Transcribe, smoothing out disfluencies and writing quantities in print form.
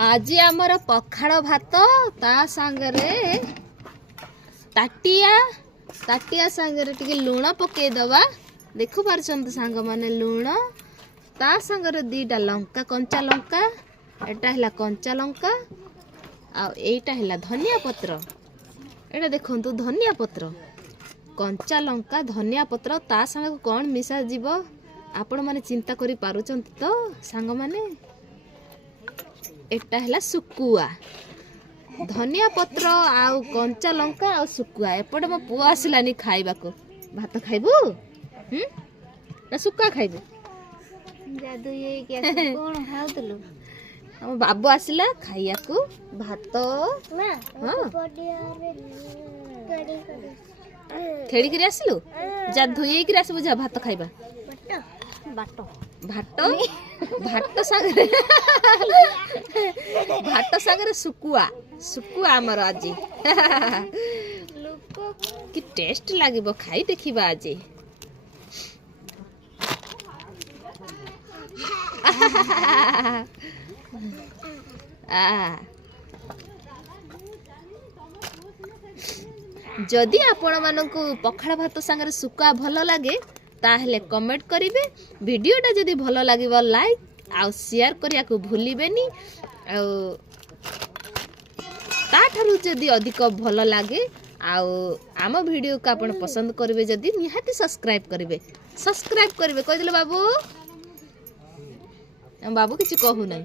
आज आमर पखाड़ भात ता सांगरे ताटिया ताटिया सांगरे टिके लुण पकेदवा देखु पारछन सांग माने लुण ता सांगरे दीटा लंका कंचा लंका एटा हला कंचा लंका आ एटा हला धनिया पत्र एटा देखंतु धनिया पत्र कंचा लंका धनिया पत्र ता संग कोन मिसा जीवो आपण माने चिंता करि पारुचंत तो सांग माने एटा हला सुकुआ धनिया पत्र आउ कंचा लंका आउ सुकुआ एपटे मो पुआ आसिलानी खाइबा को भात खाइबू ना सुकुआ खाइबू जादू ये क्या कोन खाउतलु हम बाबू आसिला खाइया को भात हां खेड़ी करी आसिलु जा धुई करी आसबु जा भात खाइबा बाटो भाट भाट सागरे भाट सागरे सुकुआ सुकुआ हमर आजी कि टेस्ट लागिबो खाई देखिबा आजी जदि आपण मानकु पखाड़ भात संगे सुकुआ भल लागे ताहले कमेंट करिवे वीडियोटा जदि भल लागिबो लाइक आ शेयर करिया को भूलिबेनी आ ताठरू जदि अधिक भल लागे आ आम वीडियो को आपण पसंद करिवे जदि निहाती सब्सक्राइब करिवे कहि देले बाबू बाबू किछि कहू नै।